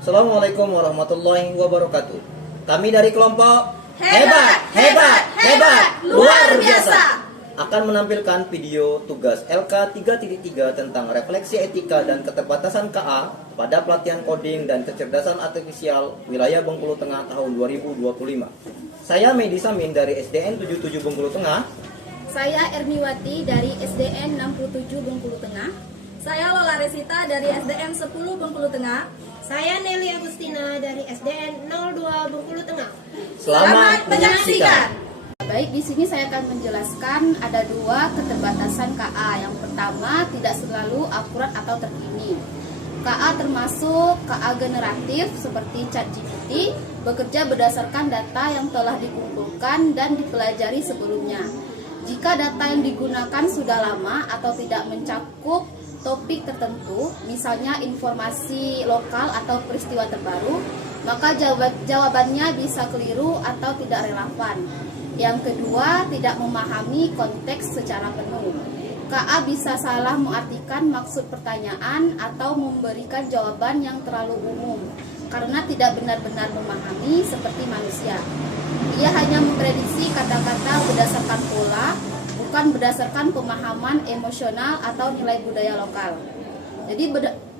Assalamualaikum warahmatullahi wabarakatuh. Kami dari kelompok Hebat, luar biasa akan menampilkan video tugas LK 3.3 tentang refleksi etika dan keterbatasan KA pada pelatihan coding dan kecerdasan artifisial wilayah Bengkulu Tengah tahun 2025. Saya Medi Samin dari SDN 77 Bengkulu Tengah. Saya Ermiwati dari SDN 67 Bengkulu Tengah. Saya Lola Resita dari SDN 10 Bengkulu Tengah. Saya Nelly Agustina dari SDN 02 Bengkulu Tengah. Selamat menyaksikan. Baik, di sini saya akan menjelaskan ada dua keterbatasan KA. Yang pertama, tidak selalu akurat atau terkini. KA termasuk KA generatif seperti ChatGPT, bekerja berdasarkan data yang telah dikumpulkan dan dipelajari sebelumnya. Jika data yang digunakan sudah lama atau tidak mencakup topik tertentu, misalnya informasi lokal atau peristiwa terbaru, maka jawabannya bisa keliru atau tidak relevan. Yang kedua, tidak memahami konteks secara penuh. KA bisa salah mengartikan maksud pertanyaan atau memberikan jawaban yang terlalu umum karena tidak benar-benar memahami seperti manusia. Ia hanya memprediksi kata-kata berdasarkan pola, bukan berdasarkan pemahaman emosional atau nilai budaya lokal. Jadi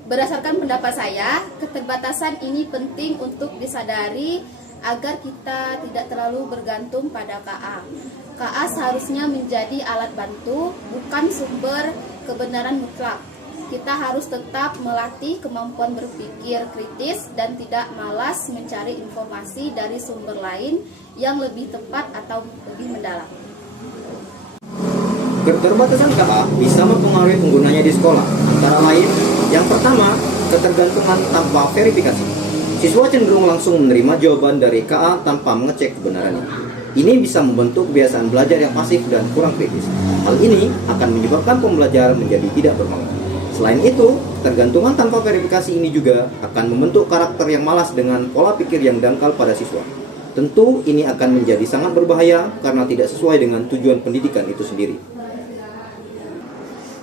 berdasarkan pendapat saya, keterbatasan ini penting untuk disadari agar kita tidak terlalu bergantung pada KA. KA seharusnya menjadi alat bantu, bukan sumber kebenaran mutlak. Kita harus tetap melatih kemampuan berpikir kritis dan tidak malas mencari informasi dari sumber lain yang lebih tepat atau lebih mendalam. Keterbatasan KA bisa mempengaruhi penggunanya di sekolah. Antara lain, yang pertama, ketergantungan tanpa verifikasi. Siswa cenderung langsung menerima jawaban dari KA tanpa mengecek kebenarannya. Ini bisa membentuk kebiasaan belajar yang pasif dan kurang kritis. Hal ini akan menyebabkan pembelajaran menjadi tidak bermanfaat. Selain itu, ketergantungan tanpa verifikasi ini juga akan membentuk karakter yang malas dengan pola pikir yang dangkal pada siswa. Tentu ini akan menjadi sangat berbahaya karena tidak sesuai dengan tujuan pendidikan itu sendiri.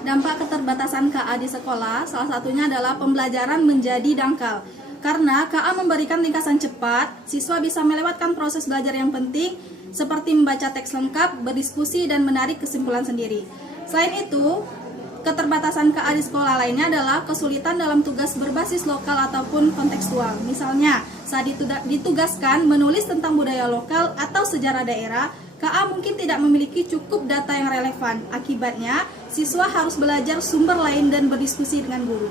Dampak keterbatasan KA di sekolah salah satunya adalah pembelajaran menjadi dangkal. Karena KA memberikan ringkasan cepat, siswa bisa melewatkan proses belajar yang penting seperti membaca teks lengkap, berdiskusi, dan menarik kesimpulan sendiri. Selain itu, keterbatasan KA di sekolah lainnya adalah kesulitan dalam tugas berbasis lokal ataupun kontekstual. Misalnya, saat ditugaskan menulis tentang budaya lokal atau sejarah daerah, KA mungkin tidak memiliki cukup data yang relevan. Akibatnya, siswa harus belajar sumber lain dan berdiskusi dengan guru.